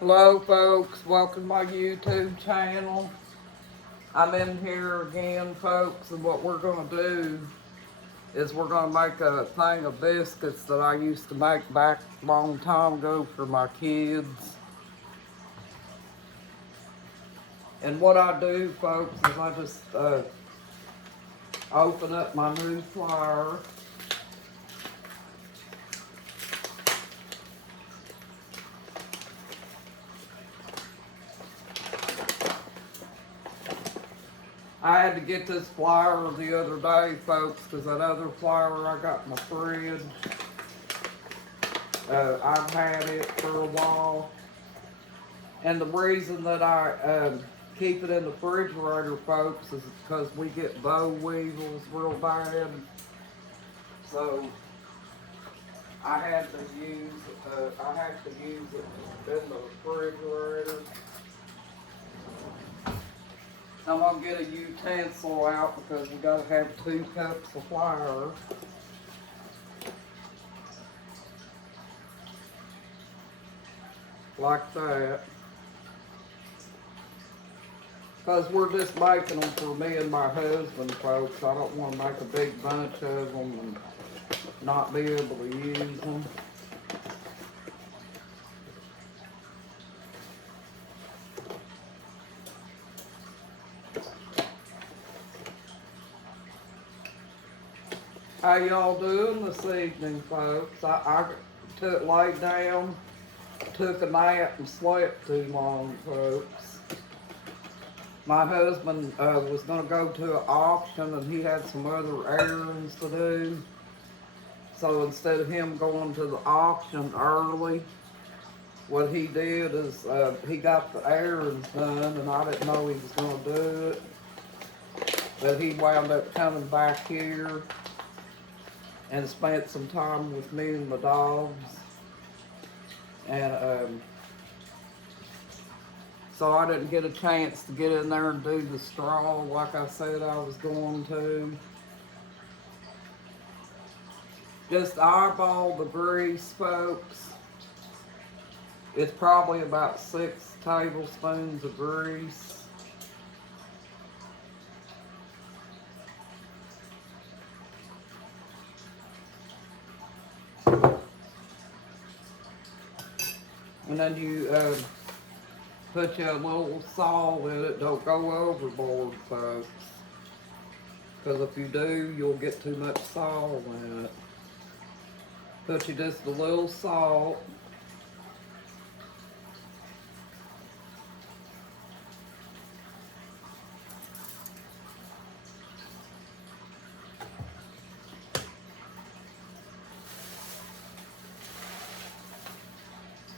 Hello folks, welcome to my YouTube channel. I'm in here again folks, and what we're going to do is we're going to make a thing of biscuits that I used to make back a long time ago for my kids. And what I do folks is I just open up my new flour. I had to get this flour the other day folks because that other flour I got in the fridge, I've had it for a while. And the reason that I keep it in the refrigerator, folks, is because we get boll weevils real bad. So I had to use it in the refrigerator. I'm gonna get a utensil out because we gotta have 2 cups of flour. Like that. Because we're just making them for me and my husband, folks. I don't want to make a big bunch of them and not be able to use them. How y'all doing this evening, folks? I laid down, took a nap, and slept too long, folks. My husband was going to go to an auction, and he had some other errands to do. So instead of him going to the auction early, what he did is he got the errands done, and I didn't know he was going to do it. But he wound up coming back here and spent some time with me and my dogs. And so I didn't get a chance to get in there and do the straw like I said I was going to. Just eyeball the grease, folks. It's probably about 6 tablespoons of grease. And then you put your little salt in it. Don't go overboard, folks. Because if you do, you'll get too much salt in it. Put you just a little salt.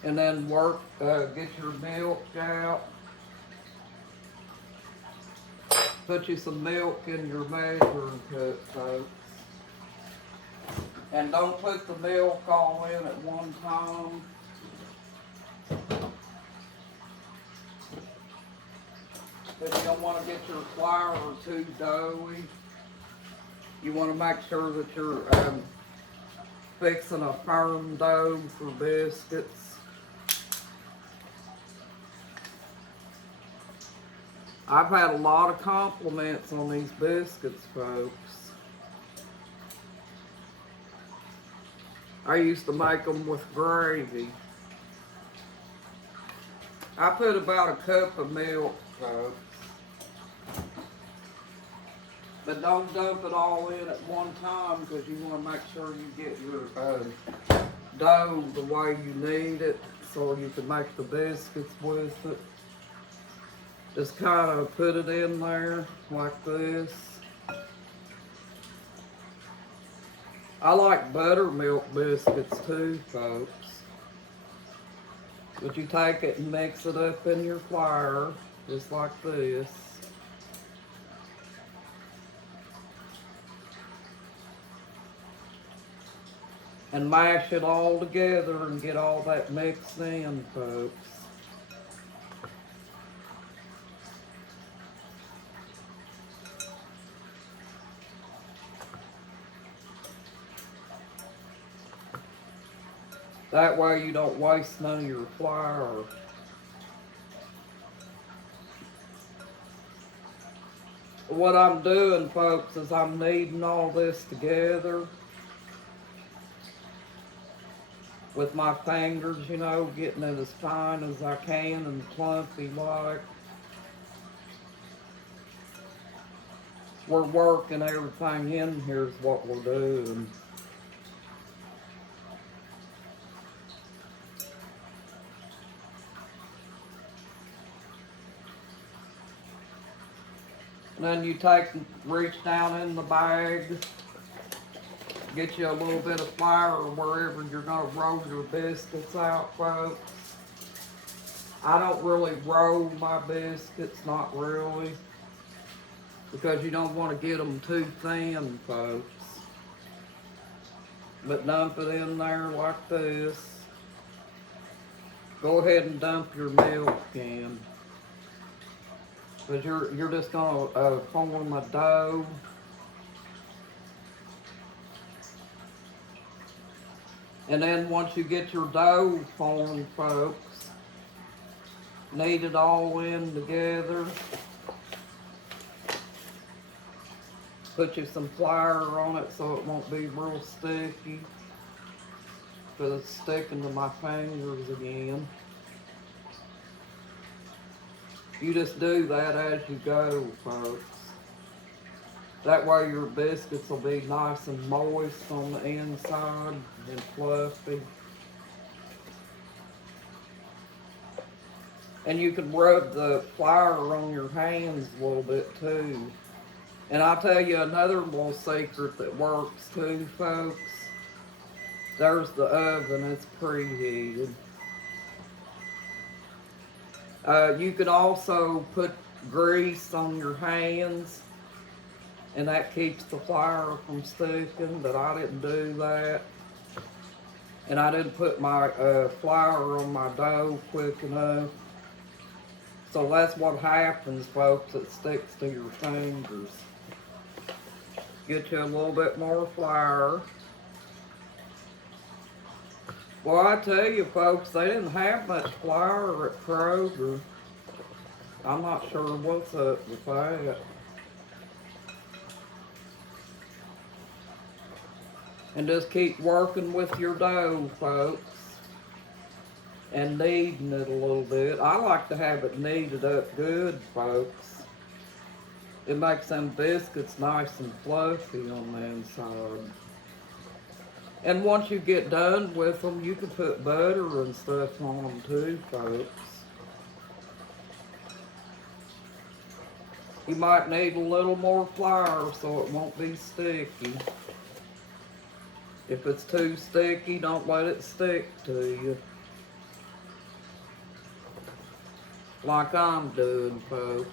And then get your milk out. Put you some milk in your measuring cup, folks. And don't put the milk all in at one time. Because you don't want to get your flour too doughy. You want to make sure that you're fixing a firm dough for biscuits. I've had a lot of compliments on these biscuits, folks. I used to make them with gravy. I put about a cup of milk, folks. But don't dump it all in at one time because you want to make sure you get your dough the way you need it so you can make the biscuits with it. Just kind of put it in there like this. I like buttermilk biscuits too, folks. But you take it and mix it up in your flour, just like this. And mash it all together and get all that mixed in, folks. That way you don't waste none of your flour. What I'm doing, folks, is I'm kneading all this together with my fingers, you know, getting it as fine as I can and clumpy like. We're working everything in here is what we're doing. And then you reach down in the bag, get you a little bit of flour wherever you're gonna roll your biscuits out, folks. I don't really roll my biscuits, not really, because you don't want to get them too thin, folks. But dump it in there like this. Go ahead and dump your milk in. But you're just gonna form a dough. And then once you get your dough formed, folks, knead it all in together. Put you some flour on it so it won't be real sticky. Because it's sticking to my fingers again. You just do that as you go, folks. That way your biscuits will be nice and moist on the inside and fluffy. And you can rub the flour on your hands a little bit too. And I'll tell you another little secret that works too, folks. There's the oven, it's preheated. You could also put grease on your hands, and that keeps the flour from sticking, but I didn't do that. And I didn't put my flour on my dough quick enough. So that's what happens, folks, it sticks to your fingers. Get you a little bit more flour. Well, I tell you, folks, they didn't have much flour at Kroger. I'm not sure what's up with that. And just keep working with your dough, folks. And kneading it a little bit. I like to have it kneaded up good, folks. It makes them biscuits nice and fluffy on the inside. And once you get done with them, you can put butter and stuff on them too, folks. You might need a little more flour so it won't be sticky. If it's too sticky, don't let it stick to you. Like I'm doing, folks.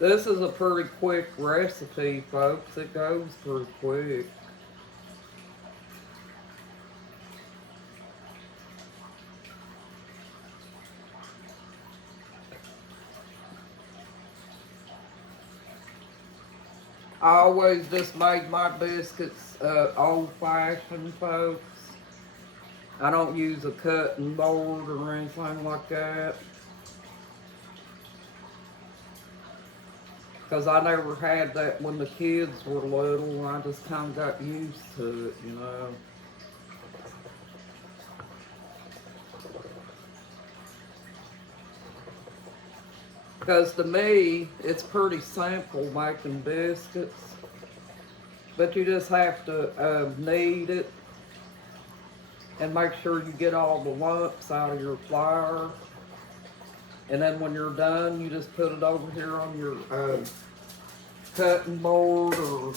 This is a pretty quick recipe, folks. It goes pretty quick. I always just made my biscuits old-fashioned, folks. I don't use a cutting board or anything like that. Because I never had that when the kids were little. I just kind of got used to it, you know. Because to me, it's pretty simple making biscuits. But you just have to knead it and make sure you get all the lumps out of your flour. And then when you're done, you just put it over here on your cutting board or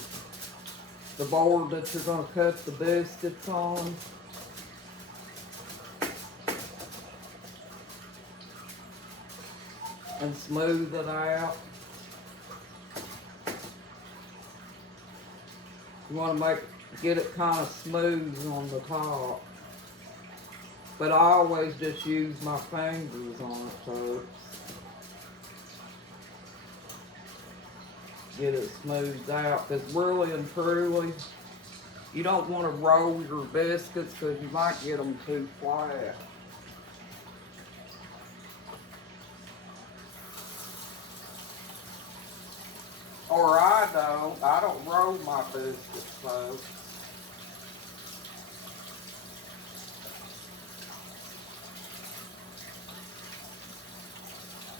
the board that you're going to cut the biscuits on. And smooth it out. You want to get it kind of smooth on the top. But I always just use my fingers on it, folks. Get it smoothed out, because really and truly, you don't want to roll your biscuits because you might get them too flat. Or I don't roll my biscuits, folks.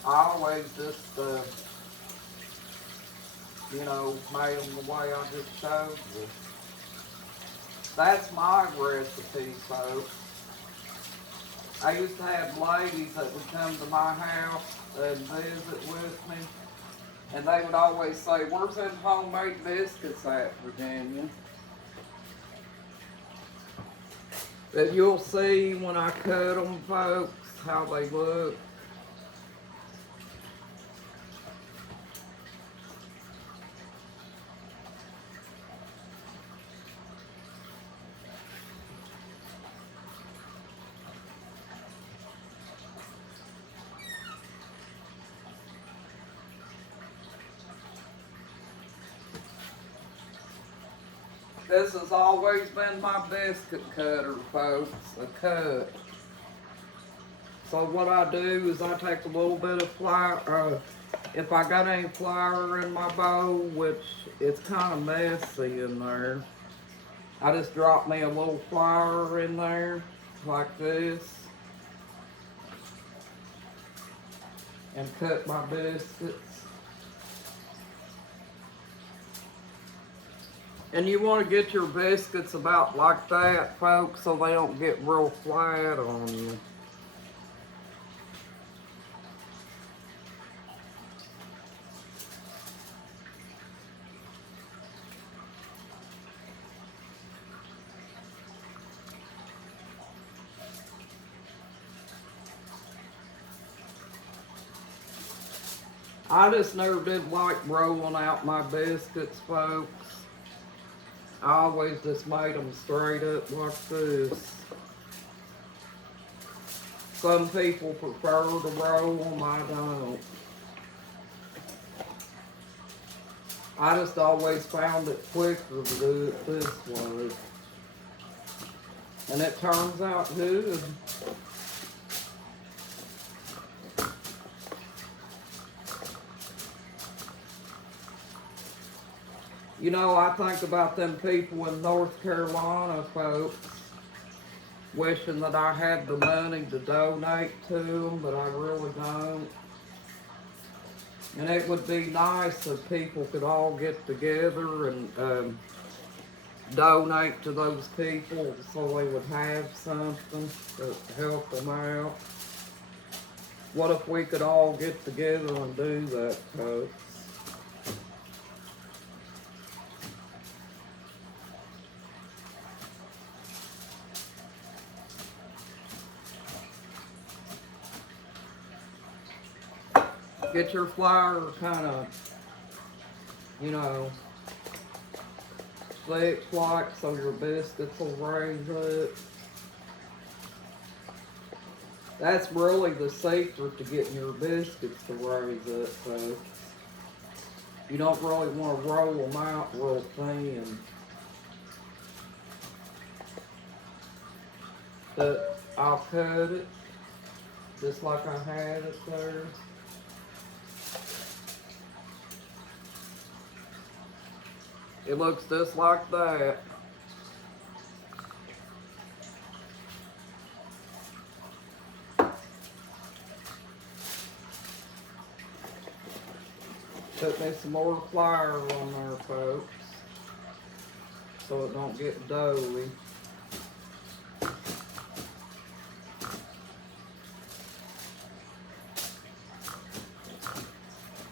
I always just, made them the way I just showed you. That's my recipe, folks. I used to have ladies that would come to my house and visit with me, and they would always say, "Where's them homemade biscuits at, Virginia?" But you'll see when I cut them, folks, how they look. This has always been my biscuit cutter, folks, a cut. So what I do is I take a little bit of flour, if I got any flour in my bowl, which it's kind of messy in there, I just drop me a little flour in there, like this, and cut my biscuits. And you want to get your biscuits about like that, folks, so they don't get real flat on you. I just never did like rolling out my biscuits, folks. I always just made them straight up like this. Some people prefer to roll them, I don't. I just always found it quicker to do it this way. And it turns out good. You know, I think about them people in North Carolina, folks, wishing that I had the money to donate to them, but I really don't. And it would be nice if people could all get together and donate to those people so they would have something to help them out. What if we could all get together and do that, folks? Get your flour kind of, thick like so your biscuits will raise up. That's really the secret to getting your biscuits to raise up, folks. You don't really want to roll them out real thin. But I'll cut it just like I had it there. It looks just like that. Put me some more flour on there, folks, so it don't get doughy.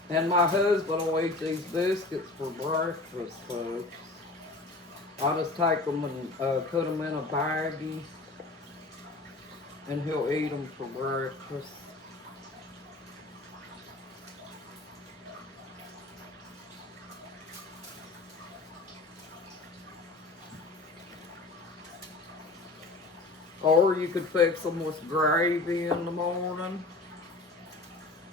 And my husband will eat these biscuits for breakfast, folks. I just take them and put them in a baggie, and he'll eat them for breakfast. Or you could fix them with gravy in the morning.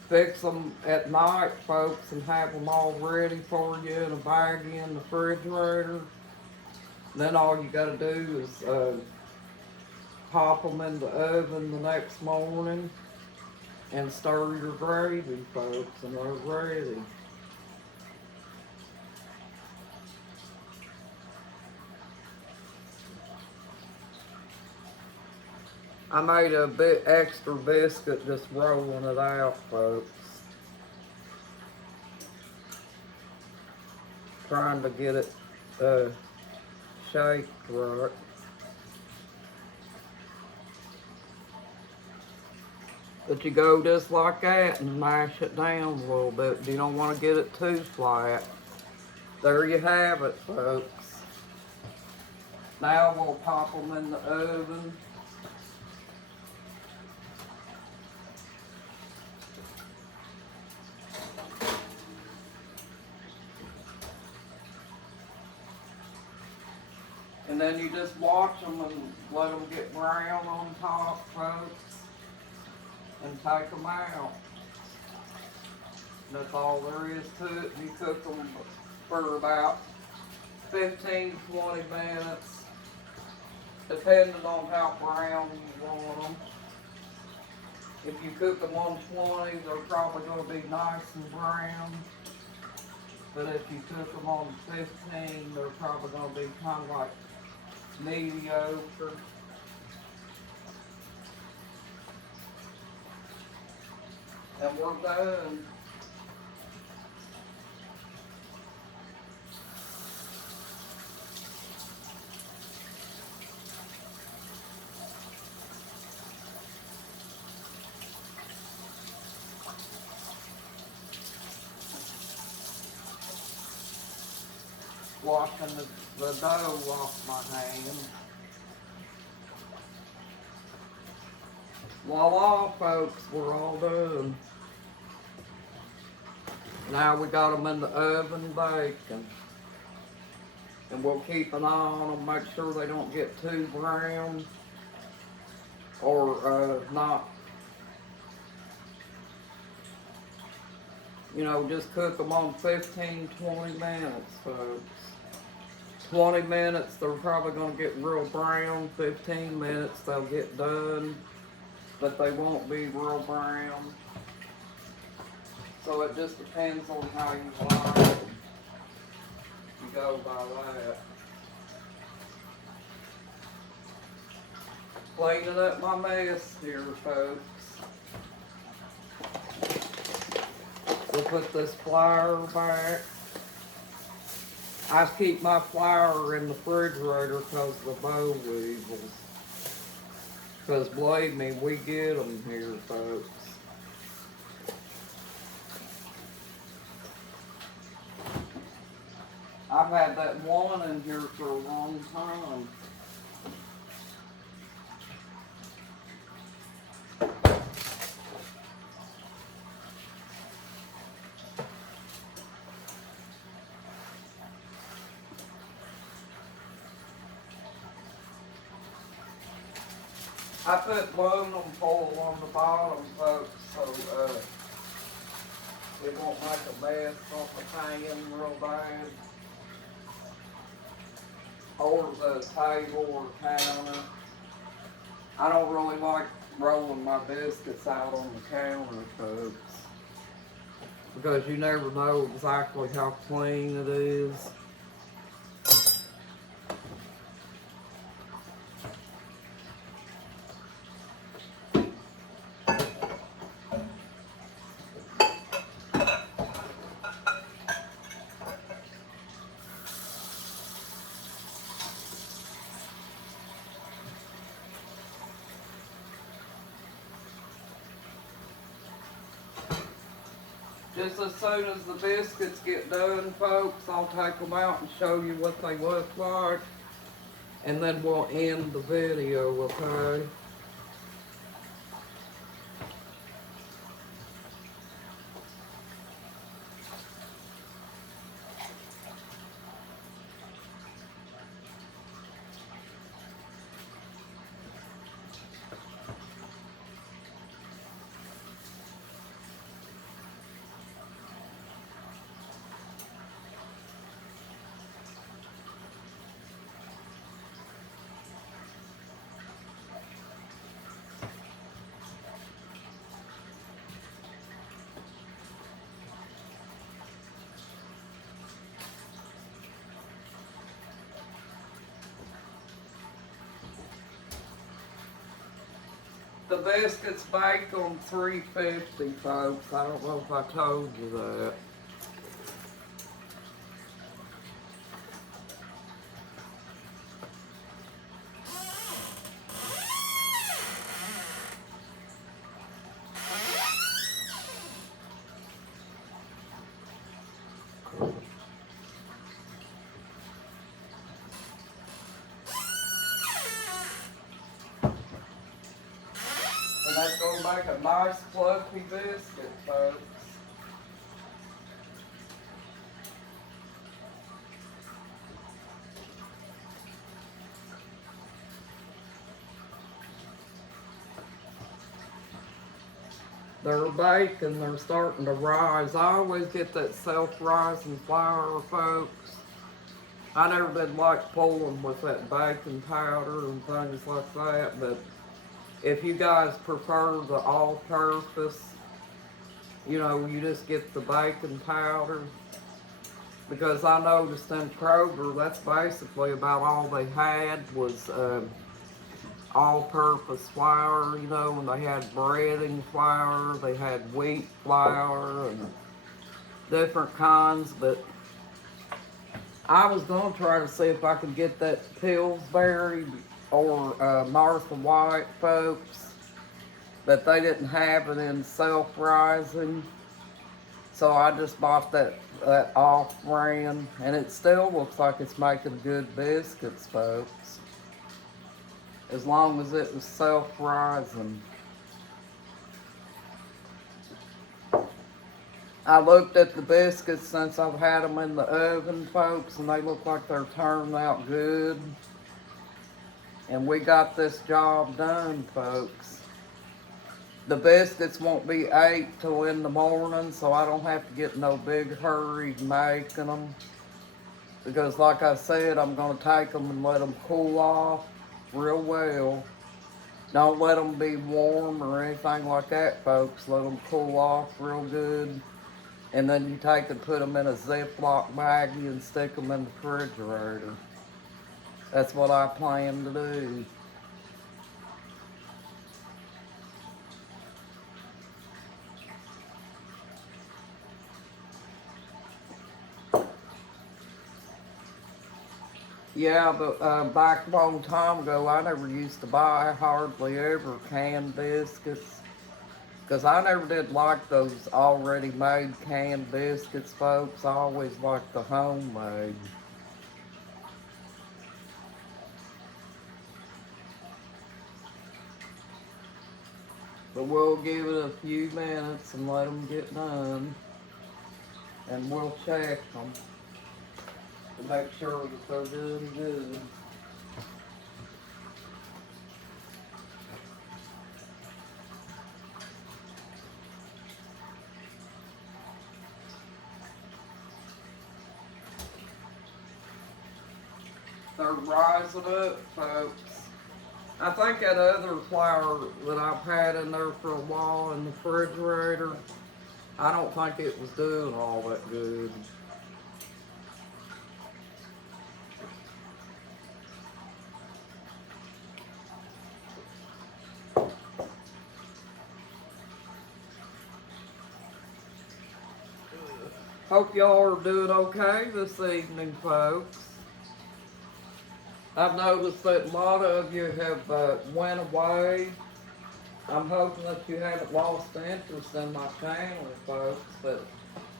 Fix them at night, folks, and have them all ready for you in a baggie in the refrigerator. Then all you gotta do is pop them in the oven the next morning and stir your gravy, folks, and they're ready. I made a bit extra biscuit just rolling it out, folks. Trying to get it shaped right. But you go just like that and mash it down a little bit. You don't want to get it too flat. There you have it, folks. Now we'll pop them in the oven. And then you just watch them and let them get brown on top, folks. And take them out. That's all there is to it. You cook them for about 15 to 20 minutes, depending on how brown you want them. If you cook them on 20, they're probably going to be nice and brown. But if you cook them on 15, they're probably going to be kind of like mediocre. And we're done. Washing the dough off my hand. Voila, folks, we're all done. Now we got them in the oven baking. And we'll keep an eye on them, make sure they don't get too brown or not. You know, just cook them on 15, 20 minutes, folks. 20 minutes, they're probably going to get real brown. 15 minutes, they'll get done, but they won't be real brown. So it just depends on how you like it. You go by that. Cleaning up my mess here, folks. We'll put this flour back. I keep my flour in the refrigerator because of the boll weevils. Because believe me, we get them here, folks. I've had that one in here for a long time. I put aluminum foil on the bottom, folks, so it won't make a mess on the pan real bad. Or the table or counter. I don't really like rolling my biscuits out on the counter, folks, because you never know exactly how clean it is. Just as soon as the biscuits get done, folks, I'll take them out and show you what they look like. And then we'll end the video, okay? The biscuits bake on 350, folks. I don't know if I told you that. And that's gonna make a nice fluffy biscuit, folks. They're baking, they're starting to rise. I always get that self-rising flour, folks. I never did like pulling with that baking powder and things like that, but if you guys prefer the all-purpose, you know, you just get the baking powder. Because I noticed in Kroger, that's basically about all they had was all-purpose flour, you know, and they had breading flour, they had wheat flour, and different kinds, but I was going to try to see if I could get that Pillsbury or Martha White, folks, but they didn't have it in self-rising, so I just bought that off-brand, and it still looks like it's making good biscuits, folks, as long as it was self-rising. I looked at the biscuits since I've had them in the oven, folks, and they look like they're turning out good. And we got this job done, folks. The biscuits won't be ate till in the morning, so I don't have to get in no big hurry making them. Because like I said, I'm going to take them and let them cool off real well. Don't let them be warm or anything like that, folks. Let them cool off real good. And then you take and put them in a Ziploc baggie and stick them in the refrigerator. That's what I plan to do. Yeah, but back a long time ago, I never used to buy hardly ever canned biscuits. Because I never did like those already made canned biscuits, folks. I always liked the homemade. But we'll give it a few minutes and let them get done. And we'll check them to make sure that they're doing good. They're rising up, folks. I think that other flour that I've had in there for a while in the refrigerator, I don't think it was doing all that good. Hope y'all are doing okay this evening, folks. I've noticed that a lot of you have went away. I'm hoping that you haven't lost interest in my channel, folks, but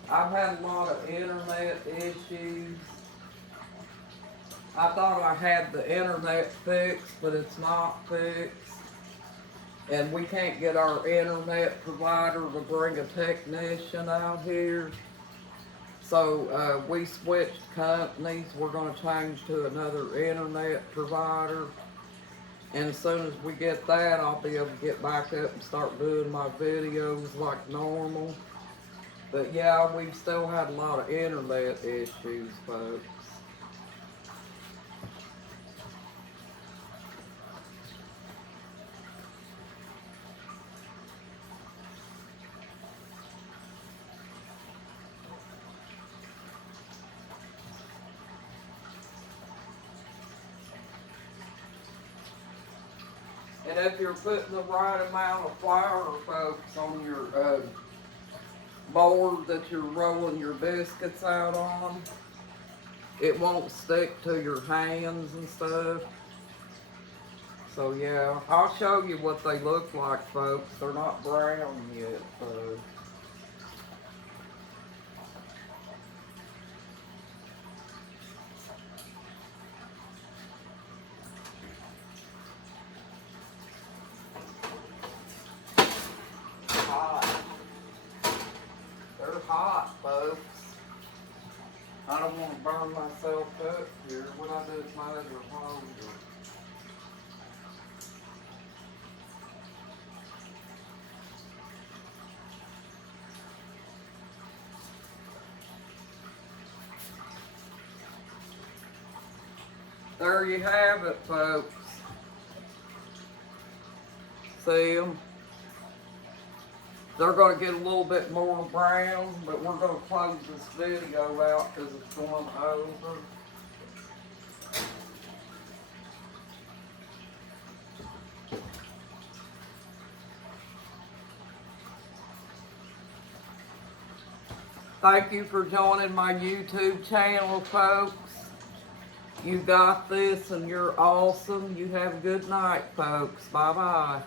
I've had a lot of internet issues. I thought I had the internet fixed, but it's not fixed. And we can't get our internet provider to bring a technician out here. So we switched companies. We're going to change to another internet provider. And as soon as we get that, I'll be able to get back up and start doing my videos like normal. But yeah, we've still had a lot of internet issues, folks. And if you're putting the right amount of flour, folks, on your board that you're rolling your biscuits out on, it won't stick to your hands and stuff. So yeah, I'll show you what they look like, folks. They're not brown yet, so. Hot. They're hot, folks. I don't want to burn myself up here. What I do is my other holder. There you have it, folks. See them? They're going to get a little bit more brown, but we're going to close this video out because it's going over. Thank you for joining my YouTube channel, folks. You got this and you're awesome. You have a good night, folks. Bye-bye.